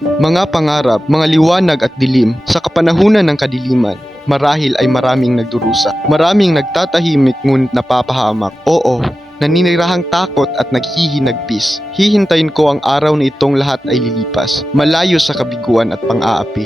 Mga pangarap, mga liwanag at dilim, sa kapanahunan ng kadiliman, marahil ay maraming nagdurusa. Maraming nagtatahimik ngunit napapahamak. Oo, naninirahang takot at naghihinagpis. Hihintayin ko ang araw na itong lahat ay lilipas, malayo sa kabiguan at pang-aapi.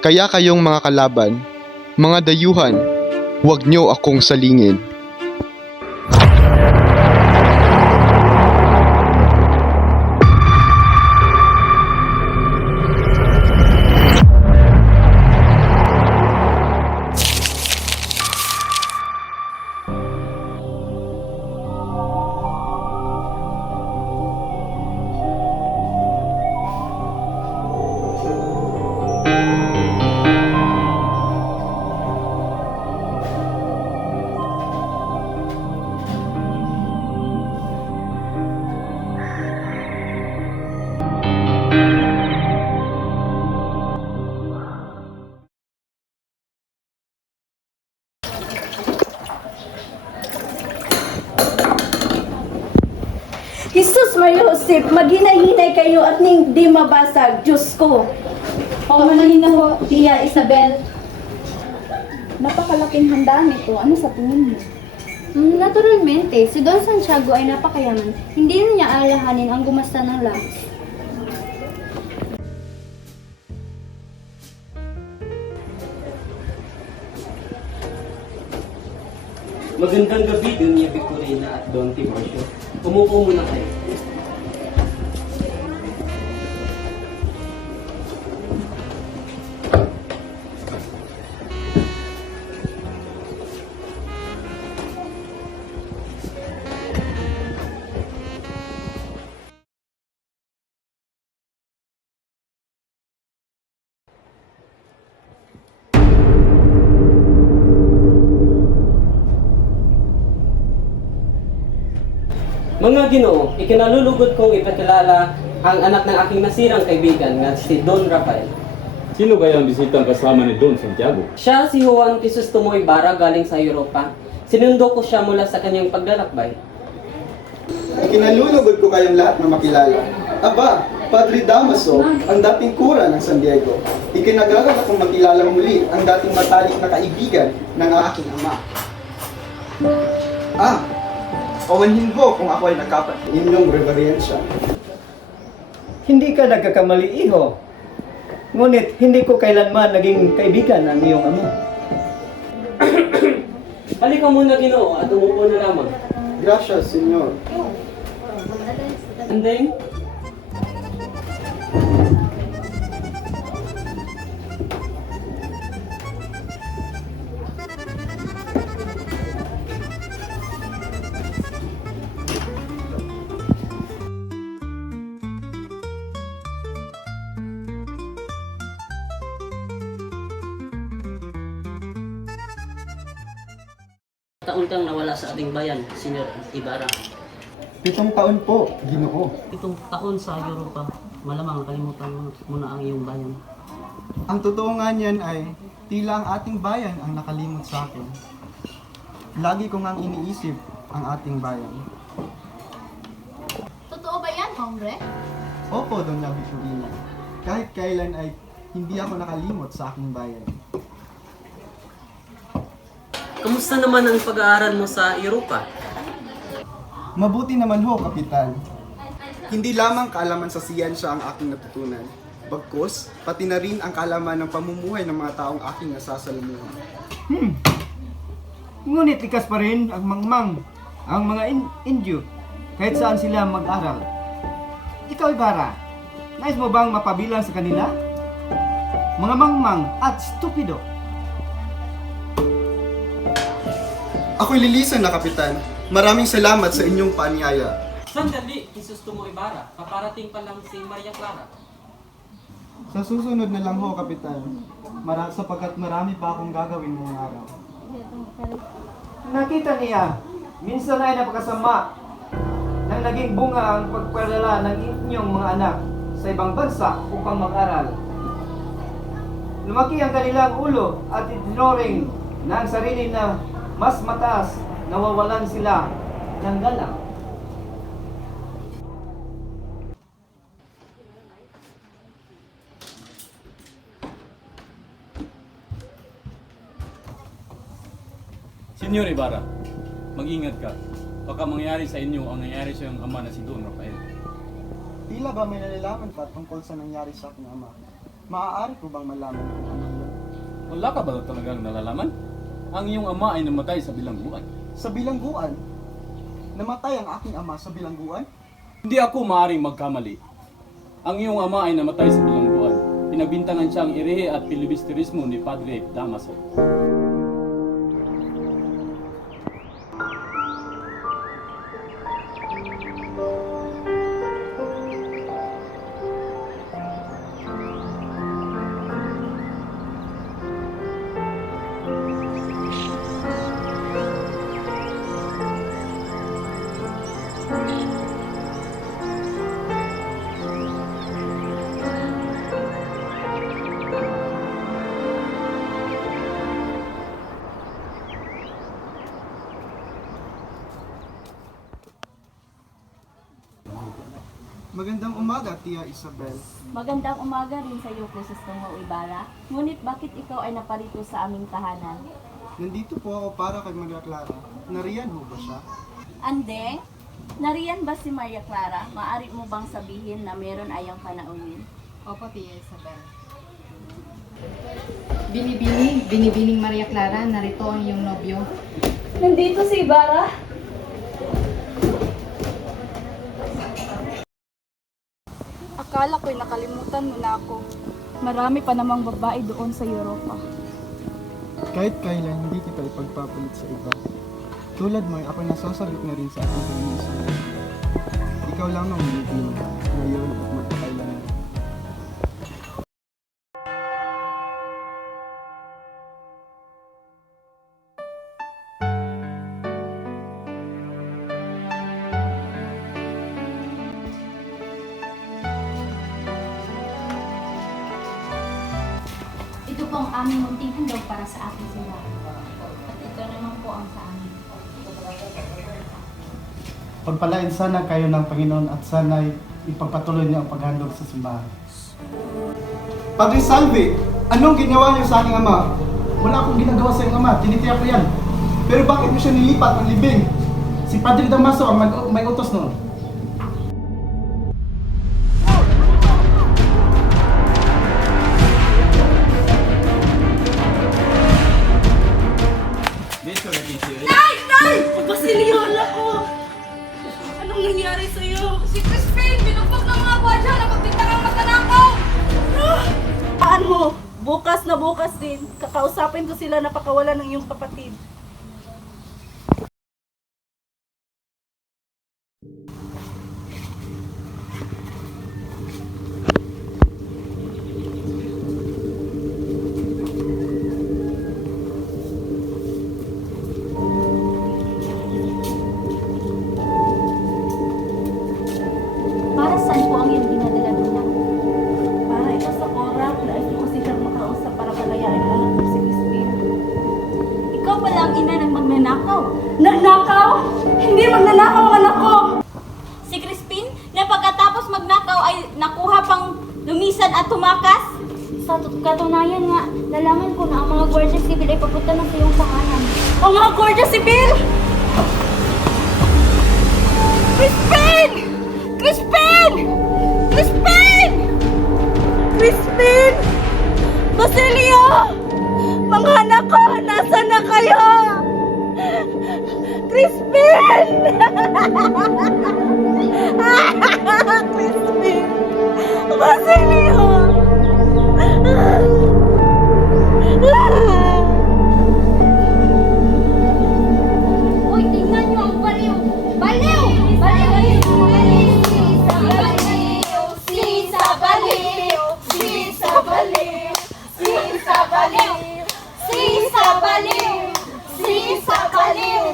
Kaya kayong mga kalaban, mga dayuhan, huwag niyo akong salingin. Jesus Maria Josep, maghinay-hinay kayo at ning di mabasag, Diyos ko. Paumanhin na ho, Tia Isabel. Napakalaking handaan ito. Ano sa tingin mo? Naturalmente, si Don Santiago ay napakayaman. Hindi na niya alalahanin ang gumasta ng langis. Magandang gabi, Doña Victorina at Don Tiburcio. Umupo muna kayo. Mga Ginoo, ikinalulugod kong ipakilala ang anak ng aking nasirang kaibigan na si Don Rafael. Sino kaya ang bisitang kasama ni Don Santiago? Siya si Juan Crisostomo Ibarra galing sa Europa. Sinundo ko siya mula sa kanyang paglalakbay. Ikinalulugod ko kayong lahat na makilala. Aba, Padre Damaso, ang dating kura ng San Diego. Ikinagagalak kong makilala muli ang dating matalik na kaibigan ng aking ama. Pawanhin ho kung ako ay nakapat inyong reverensya. Hindi ka nagkakamali, iho. Ngunit hindi ko kailanman naging kaibigan ang iyong ama. Halika muna, Ginoo, at umupo na lamang. Gracias, Senyor. Andeng, Taon kang nawala sa ating bayan, Senyor Ibarra. 7 taon po, Ginoo. 7 taon sa Europa. Malamang kalimutan mo na ang iyong bayan. Ang totoo nga niyan ay tila ang ating bayan ang nakalimot sa akin. Lagi ko ngang iniisip ang ating bayan. Totoo ba yan, hombre? Opo, Doña Victorina. Kahit kailan ay hindi ako nakalimot sa aking bayan. kamusta naman ang pag-aaral mo sa Europa? Mabuti naman ho, Kapitan. Hindi lamang kaalaman sa siyensya ang aking natutunan, bagkus pati na rin ang kaalaman ng pamumuhay ng mga taong aking nasasalamuhan. Ngunit likas pa rin ang mangmang, ang mga Indio, kahit saan sila mag-aral. Ikaw, Ibarra, nais mo bang mapabilang sa kanila? Mga mangmang at stupido. Ako'y lilisan na, Kapitan. Maraming salamat sa inyong paanyaya. Sandali, Crisostomo Ibarra. Paparating pa lang si Maria Clara. Sa susunod na lang ho, Kapitan. Sapagkat marami pa akong gagawin ngayong araw. Nakita niya, minsan ay napakasama nang naging bunga ang pagpadala ng inyong mga anak sa ibang bansa upang mag-aral. Lumaki ang kanilang ulo at ignoring na ang sarili na mas mataas, nawawalan sila ng galang. Senyor Ibarra, mag-ingat ka. Baka mangyari sa inyo ang nangyari sa iyong ama na si Don Rafael. Tila ba may nalalaman ka tungkol sa nangyari sa aking ama? Maaari ko bang malaman kung ano yun? Wala ka ba talagang nalalaman? Ang iyong ama ay namatay sa bilangguan. Sa bilangguan? Namatay ang aking ama sa bilangguan? Hindi ako maaaring magkamali. Ang iyong ama ay namatay sa bilangguan. Pinagbintangan siyang irehe at filibusterismo ni Padre Damaso. Magandang umaga, Tia Isabel. Magandang umaga rin sa iyo, Crisostomo Ibarra. Ngunit bakit ikaw ay naparito sa aming tahanan? Nandito po ako para kay Maria Clara. Nariyan ho ba siya? Andeng, nariyan ba si Maria Clara? Maari mo bang sabihin na meron ayang panauhin? Opo, Tia Isabel. Binibining Maria Clara, narito ang iyong nobyo. Nandito si Ibarra? Akala ko'y nakalimutan mo na ako. Marami pa namang babae doon sa Europa. Kahit kailan, hindi kita ipagpapalit sa iba. Tulad mo, ako nasasagot na rin sa aking kaibigan. Ikaw lang ang minipin, ngayon at magpakailangan. Ito po ang aming munting handog para sa ating simbahan. At ito naman po ang sa amin. Pagpalain sana kayo ng Panginoon at sana'y ipagpatuloy niyo ang paghandog sa simbahan. Padre Salve, anong ginawa niyo sa aking ama? Wala akong ginagawa sa iyong ama, tinitiyak ko yan. Pero bakit mo siya nilipat ng libing? Si Padre Damaso ang may utos noon. Basilyon ako! Anong nangyari sa'yo? Si Crispin! Binugbog ng mga gwadya! Napagbintangang magnanakaw! Saan mo? Bukas na bukas din. Kakausapin ko sila na pakawalan ng iyong kapatid. Para saan po ang iyong dinadala doon? Para ito sa Korak, nais ko silang makausap para palayain ang anak ko si Crispin. Ikaw pala ang ina ng magnanakaw. Nagnakaw? Hindi magnanakaw ang anak ko! Si Crispin, na pagkatapos magnakaw ay nakuha pang lumisan at tumakas? Sa katunayan nga, nalaman ko na ang mga Guardia Civil ay papunta na sa iyong tahanan. Ang mga Guardia Civil! Crispin! Crispin! Crispin! Crispin! Basilio! Mga anak ko, nasa na kayo? Crispin! Crispin! Basilio! Uy, tingnan niyo ang baliw! Baliw! Baliw! Sisa baliw! Sisa baliw! Sisa baliw! Sisa baliw! Sisa baliw!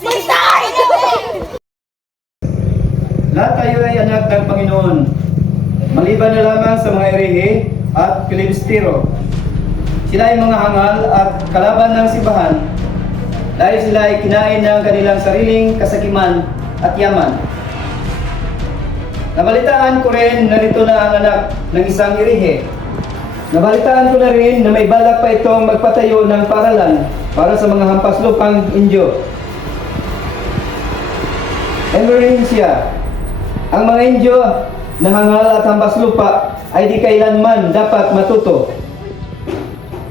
Sisa baliw! Lahat tayo ay anak ng Panginoon, maliban na lamang sa mga erehe at pilibistero. Sila ay mga hangal at kalaban ng simbahan dahil sila ay kinain ng kanilang sariling kasakiman at yaman. Nabalitaan ko rin na rito na ang anak ng isang erehe. Nabalitaan ko na rin na may balak pa itong magpatayo ng paralan para sa mga hampas lupang Indio. Emerensya. Ang mga Indio na hangal at hampas lupa ay di kailanman dapat matuto.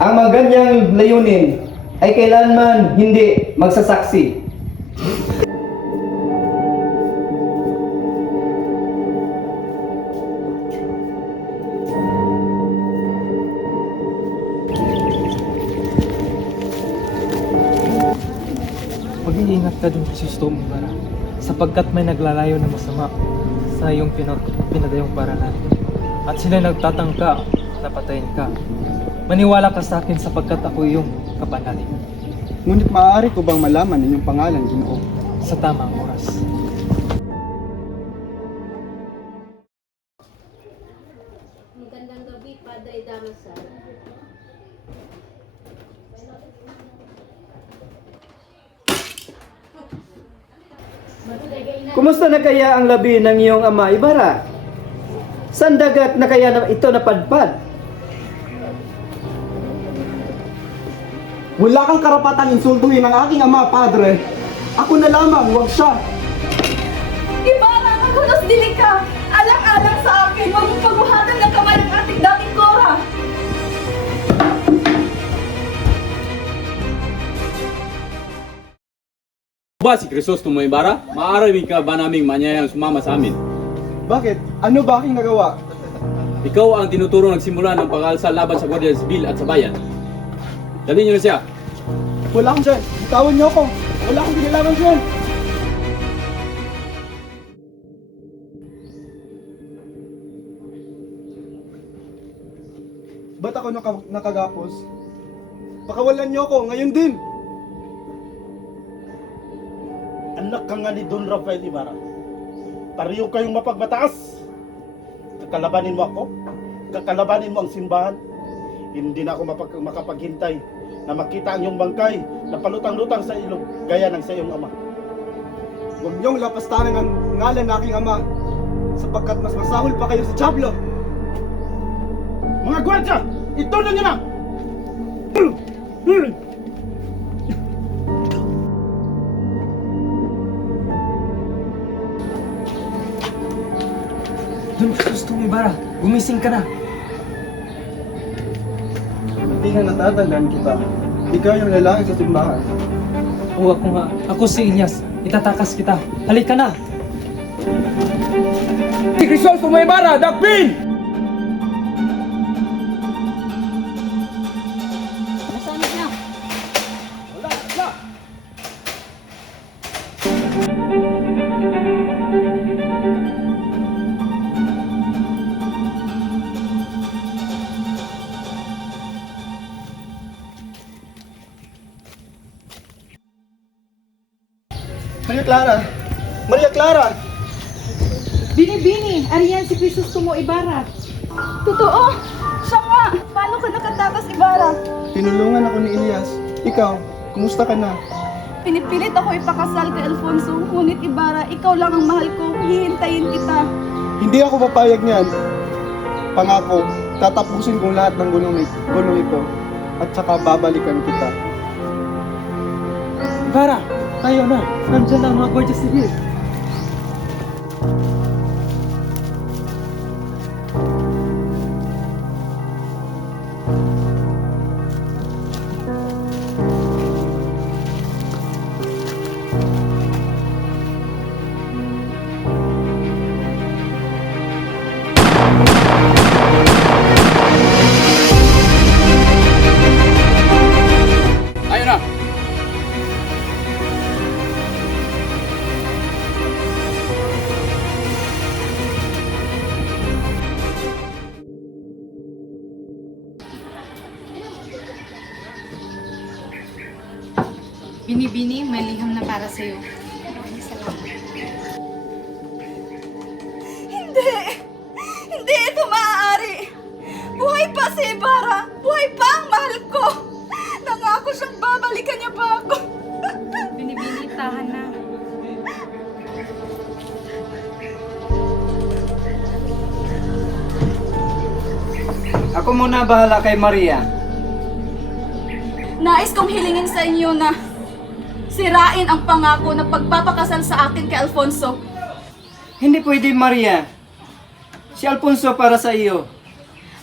Ang mga ganyang layunin ay kailanman hindi magsasaksi. Mag-iingat ka dun sa Sisto Umbara sapagkat may naglalayo na masama sa iyong pinadayong paralan at sila nagtatangka na patayin ka. Maniwala ka sa akin sapagkat ako iyong kapanalig Ngunit maaari ko bang malaman inyong pangalan, Ginoo? sa tamang oras. Magandang gabi, Padre Damaso. Kumusta na kaya ang labi ng iyong ama Ibarra? Saan dagat na kaya ito napadpad? Wala kang karapatang insultuhin ang aking ama, Padre. Ako na lamang, huwag siya. Ibarra, maghunos dili ka! Alang-alang sa akin, huwag mong pagbuhatan ng kamay ng ating dating Cora! Ba si Crisostomo Ibarra? Maaari ka ba naming manyayang sumama sa amin? Bakit? Ano ba aking nagawa? Ikaw ang tinuturo nagsimula ng pag-aalsa laban sa Guardia Civil at sa bayan. Dalhin niyo na siya. Wala akong dyan. Bitawan niyo ako. Wala akong kinalaman dyan. Ba't ako nakagapos? Pakawalan niyo ako, ngayon din! Anak ka nga ni Don Rafael Ibarra. Pareho kayong mapagbataas. Kakalabanin mo ako, kakalabanin mo ang simbahan. Hindi na ako makapaghintay na makita ang iyong bangkay na palutang-lutang sa ilog gaya ng sa iyong ama. Huwag niyong lapastanan ang ngalan ng aking ama sapagkat mas masahol pa kayo sa Diablo! Mga gwardya, ituloy niyo na! Don Sisto Ibarra, gumising ka na. Hindi na natatandaan kita. Ikaw yung lalaki sa simbahan. O ako nga, ako si Ilyas. Itatakas kita. Halika na! Si Crisostomo Ibarra, dakpin! Nasaan siya? Maria Clara! Maria Clara! Bini-bini, ariyan si Crisostomo Ibarra. Totoo! Siya nga! Paano ka nakatakas, Ibarra? Tinulungan ako ni Elias. Ikaw, kumusta ka na? Pinipilit ako ipakasal kay Alfonso, ngunit Ibarra, ikaw lang ang mahal ko. Hihintayin kita. Hindi ako papayag niyan. Pangako, tatapusin kong lahat ng gulong ito. At saka babalikan kita. Ibarra, tayo na. Nandiyan ang mga Guardia Civil. Tayo na! Bini-bini, may liham na para sa'yo. Hindi! Hindi ito maaari! Buhay pa si Ibarra! Buhay pa ang mahal ko! Nangako siyang babalikan niya pa ako! Bini-bini, tahan na. Ako muna bahala kay Maria. Nais kong hilingin sa inyo na sirain ang pangako na pagpapakasal sa akin kay Alfonso. Hindi pwede, Maria. Si Alfonso para sa iyo.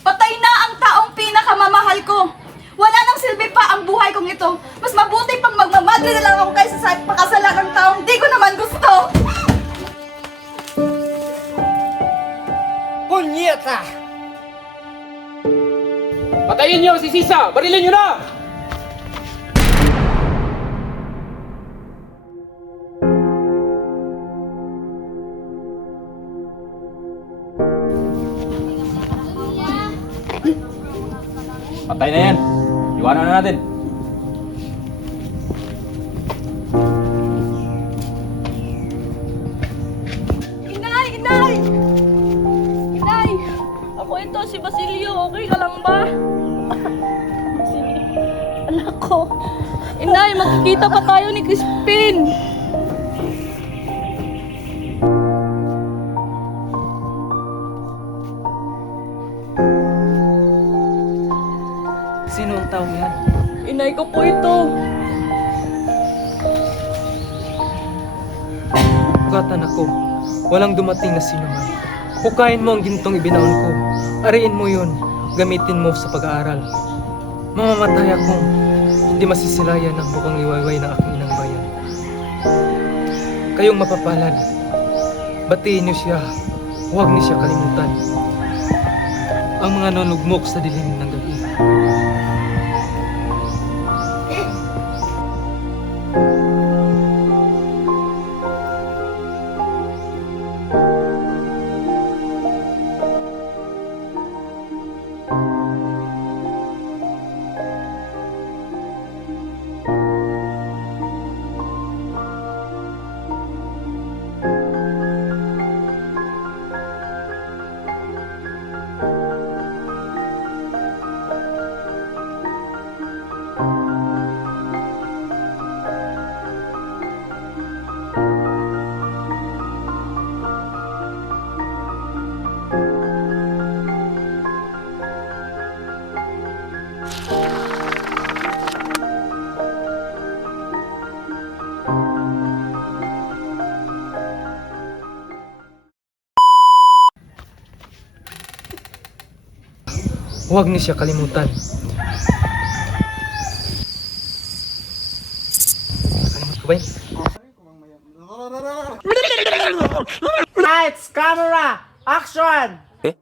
Patay na ang taong pinakamamahal ko. Wala nang silbi pa ang buhay kong ito. Mas mabuti pang magmamadre na lang ako kaysa sa pakasalan ng taong di ko naman gusto. Punyeta! Patayin niyo si Sisa! Barilin niyo na! Patay na yan. Iwanan na natin. Inay! Inay! Inay! Ako ito, si Basilio. Okay ka lang ba? Anak ko. Inay, magkikita pa tayo ni Crispin. Sino ang taong yan? Inay ko po ito. Bukatan ako. Walang dumating na sino man. Hukayin mo ang gintong ibinaon ko. Ariin mo yun. Gamitin mo sa pag-aaral. Mamamatay akong hindi masisilayan ang bukang liwayway ng aking inang bayan. Kayong mapapalad. Batiin niyo siya. Huwag niyo siya kalimutan. Ang mga nunugmok sa dilim ng gabi. Huwag niyo siya kalimutan. Kalimut ko ba yun? Lights, camera, action! eh?